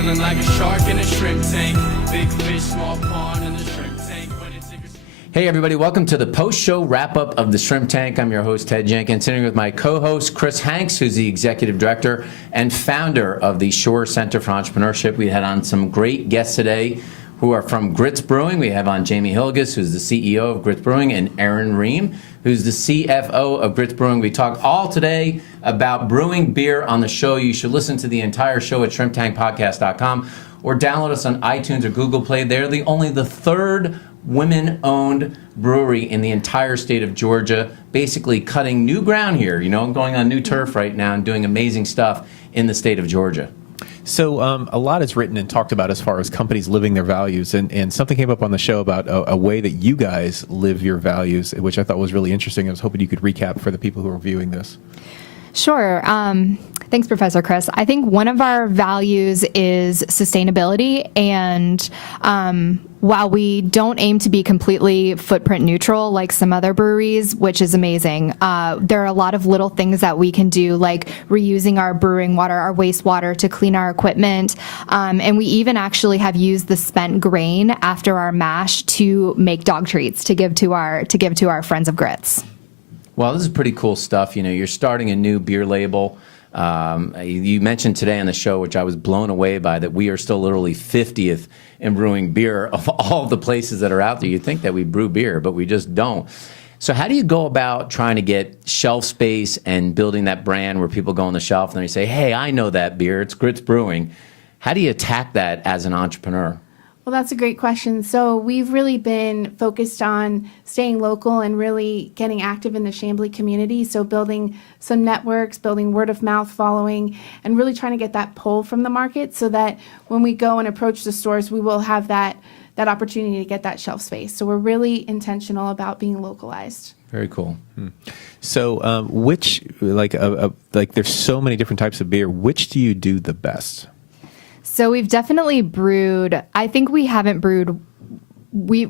feeling like a shark in a shrimp tank. Big fish, small pond in the shrimp tank. Hey everybody, welcome to the post-show wrap-up of the Shrimp Tank. I'm your host, Ted Jenkins, sitting with my co-host, Chris Hanks, who's the executive director and founder of the Shore Center for Entrepreneurship. We had on some great guests today who are from Grits Brewing. We have on Jamie Hillegass, who's the CEO of Grits Brewing, and Erin Rehm, who's the CFO of Grits Brewing. We talked all today about brewing beer on the show. You should listen to the entire show at shrimptankpodcast.com or download us on iTunes or Google Play. They're only the third women-owned brewery in the entire state of Georgia, basically cutting new ground here, going on new turf right now and doing amazing stuff in the state of Georgia. So a lot is written and talked about as far as companies living their values, and something came up on the show about a way that you guys live your values, which I thought was really interesting. I was hoping you could recap for the people who are viewing this. Sure. Thanks, Professor Chris. I think one of our values is sustainability, and while we don't aim to be completely footprint neutral like some other breweries, which is amazing, there are a lot of little things that we can do, like reusing our brewing water, our wastewater, to clean our equipment, and we even actually have used the spent grain after our mash to make dog treats to give to our friends of Grits. Well, this is pretty cool stuff. You're starting a new beer label. You mentioned today on the show, which I was blown away by, that we are still literally 50th in brewing beer of all the places that are out there. You'd think that we brew beer, but we just don't. So how do you go about trying to get shelf space and building that brand where people go on the shelf and they say, hey, I know that beer, it's Grits Brewing. How do you attack that as an entrepreneur? Well, that's a great question. So we've really been focused on staying local and really getting active in the Chambly community. So building some networks, building word of mouth following, and really trying to get that pull from the market so that when we go and approach the stores, we will have that opportunity to get that shelf space. So we're really intentional about being localized. Very cool. So which, there's so many different types of beer. Which do you do the best? So we've definitely brewed, I think we haven't brewed, we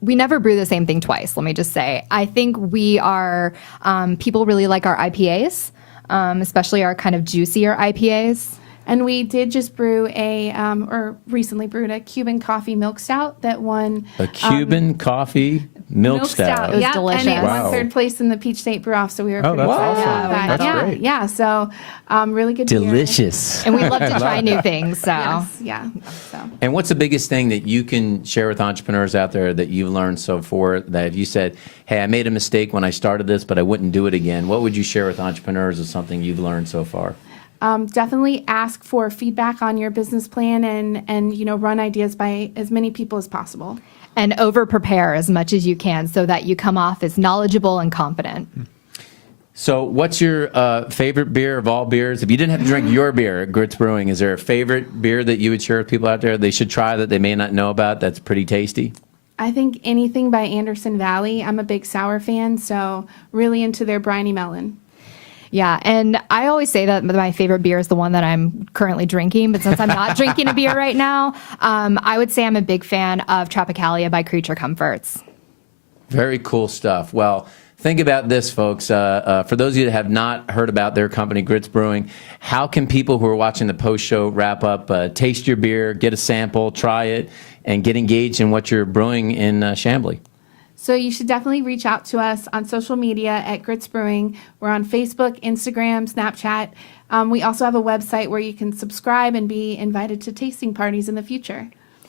never brew the same thing twice, let me just say. I think we are, people really like our IPAs, especially our kind of juicier IPAs. And we did just brew recently brewed a Cuban coffee milk stout that won. A Cuban coffee milk stout. It was delicious. And it won third place in the Peach State Brew Off, so we were pretty that's excited awesome. about that. That's great. Yeah, so really good Delicious. And we love to try new things, so. Yes, yeah. So. And what's the biggest thing that you can share with entrepreneurs out there that you've learned so far, that if you said, hey, I made a mistake when I started this, but I wouldn't do it again, what would you share with entrepreneurs as something you've learned so far? Definitely ask for feedback on your business plan and run ideas by as many people as possible. And over-prepare as much as you can so that you come off as knowledgeable and confident. So what's your favorite beer of all beers? If you didn't have to drink your beer at Grits Brewing, is there a favorite beer that you would share with people out there they should try that they may not know about that's pretty tasty? I think anything by Anderson Valley. I'm a big sour fan, so really into their briny melon. Yeah, and I always say that my favorite beer is the one that I'm currently drinking, but since I'm not drinking a beer right now, I would say I'm a big fan of Tropicalia by Creature Comforts. Very cool stuff. Well, think about this, folks. For those of you that have not heard about their company, Grits Brewing, how can people who are watching the post-show wrap-up taste your beer, get a sample, try it, and get engaged in what you're brewing in Chambly? So you should definitely reach out to us on social media at Grits Brewing. We're on Facebook, Instagram, Snapchat. We also have a website where you can subscribe and be invited to tasting parties in the future.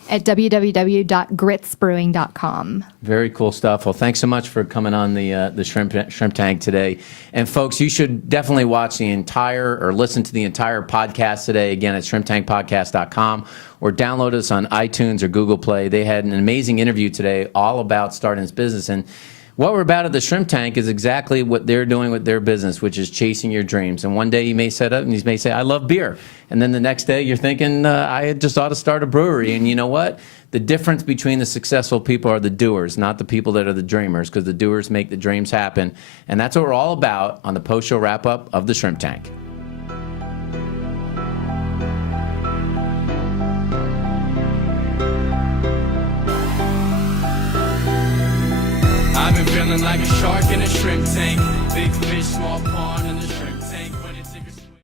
At www.gritsbrewing.com. Very cool stuff. Well, thanks so much for coming on the Shrimp Tank today. And folks, you should definitely watch the entire or listen to the entire podcast today, again, at shrimptankpodcast.com, or download us on iTunes or Google Play. They had an amazing interview today all about starting this business. And what we're about at the Shrimp Tank is exactly what they're doing with their business, which is chasing your dreams. And one day you may set up and you may say, I love beer. And then the next day you're thinking, I just ought to start a brewery. And you know what? The difference between the successful people are the doers, not the people that are the dreamers, because the doers make the dreams happen. And that's what we're all about on the post-show wrap-up of the Shrimp Tank. I've been feeling like a shark in a shrimp tank. Big fish, small pond.